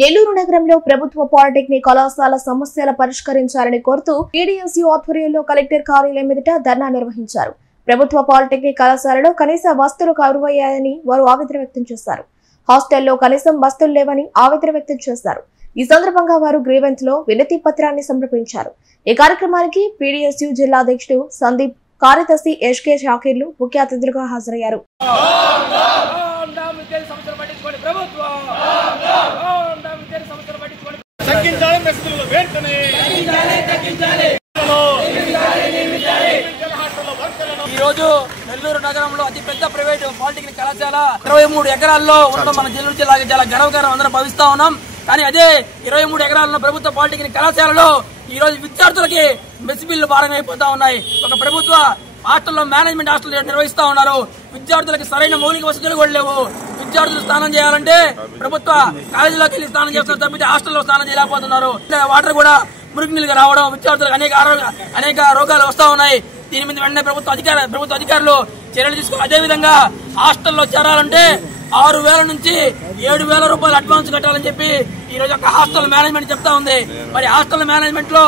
నెల్లూరు నగరంలో ప్రభుత్వ పాలిటెక్నిక్ కళాశాల సమస్యల పరిష్కరించాలని కోరుతూ పీడీఎస్యూ ఆధ్వర్యంలో కలెక్టర్ కార్యాలయం ఎదుట ధర్నా నిర్వహించారు. ప్రభుత్వ పాలిటెక్నిక్ కళాశాలలో కనీస వసతులు కరువయ్యాయని వారు ఆవేదన వ్యక్తం చేశారు. హాస్టల్లో కనీసం వసతులు లేవని ఆవేదన వ్యక్తం చేశారు. ఈ సందర్భంగా వారు గ్రీవెన్స్ లో వినతి పత్రాన్ని సమర్పించారు. ఈ కార్యక్రమానికి పీడీఎస్యూ జిల్లా అధ్యక్షుడు సందీప్, కార్యదర్శి ఎస్కే షాకీర్లు ముఖ్య అతిథులుగా హాజరయ్యారు. ఈ రోజు నెల్లూరు నగరంలో అతి పెద్ద ప్రైవేట్ పాలిటెక్నిక్ కళాశాల 23 ఎకరాల్లో ఉండడం మన నెల్లూరు జిల్లాకి చాలా గర్వకారం అందరం భావిస్తా ఉన్నాం. కానీ అదే 23 ఎకరాల్లో ప్రభుత్వ పాలిటెక్నిక్ కళాశాలలో ఈ రోజు విద్యార్థులకి మెస్ బిల్లు భారంగా అయిపోతా ఉన్నాయి. ఒక ప్రభుత్వ హాస్టల్లో మేనేజ్మెంట్ హాస్టల్ నిర్వహిస్తా ఉన్నారు. విద్యార్థులకు సరైన మౌలిక వసతులు కూడా లేవు. విద్యార్థులు స్నానం చేయాలంటే ప్రభుత్వ కాలేజీలోకి వెళ్లి స్నానం చేస్తున్నారు తప్పితే హాస్టల్లో స్నానం చేయలేకపోతున్నారు. వాటర్ కూడా మురికి నీళ్ళుగా రావడం, విద్యార్థులకు అనేక రోగాలు వస్తా ఉన్నాయి. దీని మీద వెంటనే ప్రభుత్వ అధికారులు చర్యలు తీసుకోవాలి. అదేవిధంగా హాస్టల్లో చేరాలంటే 6,000 నుంచి 7,000 రూపాయలు అడ్వాన్స్ కట్టాలని చెప్పి ఈ రోజు ఒక హాస్టల్ మేనేజ్మెంట్ చెప్తా ఉంది. మరి హాస్టల్ మేనేజ్మెంట్ లో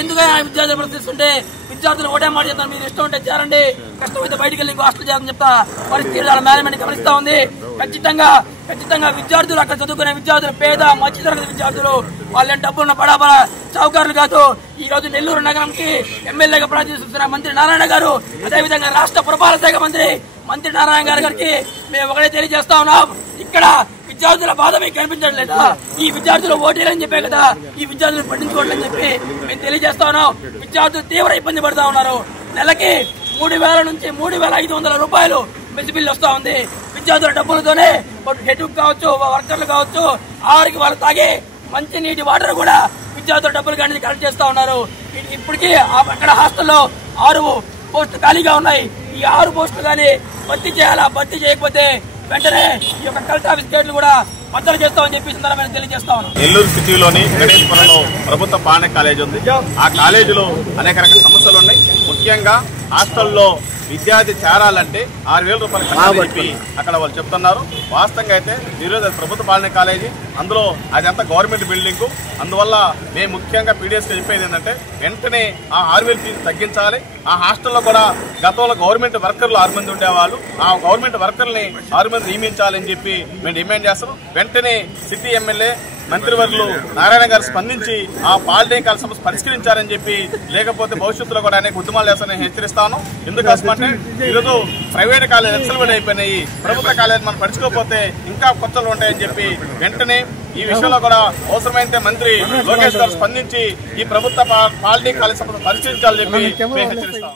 ఎందుకైనా విద్యార్థులు ప్రశ్నిస్తుంటే విద్యార్థులు ఒకటే మాట చెప్తారు, మీరు ఇష్టం ఉంటే చేరండి, కష్టమైతే బయటకు వెళ్ళి ఇంకో హాస్టల్ చేయాలని చెప్తా పరిస్థితి మేనేజ్మెంట్ గమనిస్తా ఉంది. ఖచ్చితంగా విద్యార్థులు అక్కడ చదువుకునే విద్యార్థులు పేద మధ్యతరగతి విద్యార్థులు వాళ్ళని డబ్బున్న బడాబడా చౌకర్లు కాదు. ఈ రోజు నెల్లూరు నగరంకి ఎమ్మెల్యేగా ప్రాతినిధ్యం మంత్రి నారాయణ గారు, అదేవిధంగా రాష్ట్ర పురపాలక శాఖ మంత్రి నారాయణ గారికి మేము ఒకటే తెలియజేస్తా ఉన్నాం, ఇక్కడ విద్యార్థుల బాధ మీకు కనిపించడం లేదా? ఈ విద్యార్థులు ఓటేలని చెప్పే కదా ఈ విద్యార్థులు పట్టించుకోవాలని చెప్పి మేము తెలియజేస్తా ఉన్నాం. విద్యార్థులు తీవ్ర ఇబ్బంది పడుతా ఉన్నారు. నెలకి 3,000 నుంచి 3,500 రూపాయలు మెస్ బిల్లు వస్తా ఉంది. విద్యార్థుల డబ్బులతోనే హెడ్ కావచ్చు, వర్కర్లు కావచ్చు, ఆరికి వాళ్ళు తాగే మంచి నీటి వాటర్ కూడా విద్యార్థుల డబ్బులు కానీ కలెక్ట్ చేస్తా ఉన్నారు. ఇప్పటికీ అక్కడ హాస్టల్లో 6 పోస్టులు ఖాళీగా ఉన్నాయి. ఈ 6 పోస్టులు కానీ భర్తీ చేయాలా? భర్తీ చేయకపోతే వెంటనే ఈ యొక్క కలెక్టర్ ఆఫీస్ గేట్లు కూడా బద్దలు చేస్తామని చెప్పి సందర్భంగా తెలియజేస్తా ఉన్నాం. నెల్లూరు సిటీలోని గణేశ్వరంలో ప్రభుత్వ పాలిటెక్నిక్ కాలేజ్ ఉంది. ఆ కాలేజీలో అనేక రకాల సమస్యలు ఉన్నాయి. ముఖ్యంగా హాస్టల్లో విద్యార్థి చేరాలంటే 6,000 రూపాయలు కట్టాలని చెప్పి అక్కడ వాళ్ళు చెప్తున్నారు. వాస్తవంగా అయితే ఈరోజు అది ప్రభుత్వ పాలిటెక్నిక్ కాలేజీ, అందులో అదంతా గవర్నమెంట్ బిల్డింగ్. అందువల్ల మేము ముఖ్యంగా పీడీఎస్గా చెప్పేది ఏంటంటే వెంటనే ఆ 6,000 ఫీజు తగ్గించాలి. ఆ హాస్టల్లో కూడా గతంలో గవర్నమెంట్ వర్కర్లు 6 మంది ఉండేవాళ్ళు, ఆ గవర్నమెంట్ వర్కర్ని 6 మంది నియమించాలని చెప్పి మేము డిమాండ్ చేస్తున్నాం. వెంటనే సిటీ ఎమ్మెల్యే మంత్రివర్యులు నారాయణ గారు స్పందించి ఆ పాలిటెక్నిక్ సమస్య పరిష్కరించారని చెప్పి, లేకపోతే భవిష్యత్తులో కూడా అనేక ఉద్యమాలు చేస్తానని హెచ్చరిస్తాను. ఎందుకంటే ఈరోజు ప్రైవేట్ కాలేజీ ఎక్సల్మెంట్ అయిపోయినాయి, ప్రభుత్వ కాలేజీ మనం పడుచుకోకపోతే ఇంకా కొత్తలు ఉంటాయని చెప్పి వెంటనే ఈ విషయంలో కూడా అవసరమైతే మంత్రి లోకేష్ గారు స్పందించి ఈ ప్రభుత్వ పాలిటెక్నిక్ కాలేజీ సమస్య పరిష్కరించాలని చెప్పి మేము హెచ్చరిస్తాం.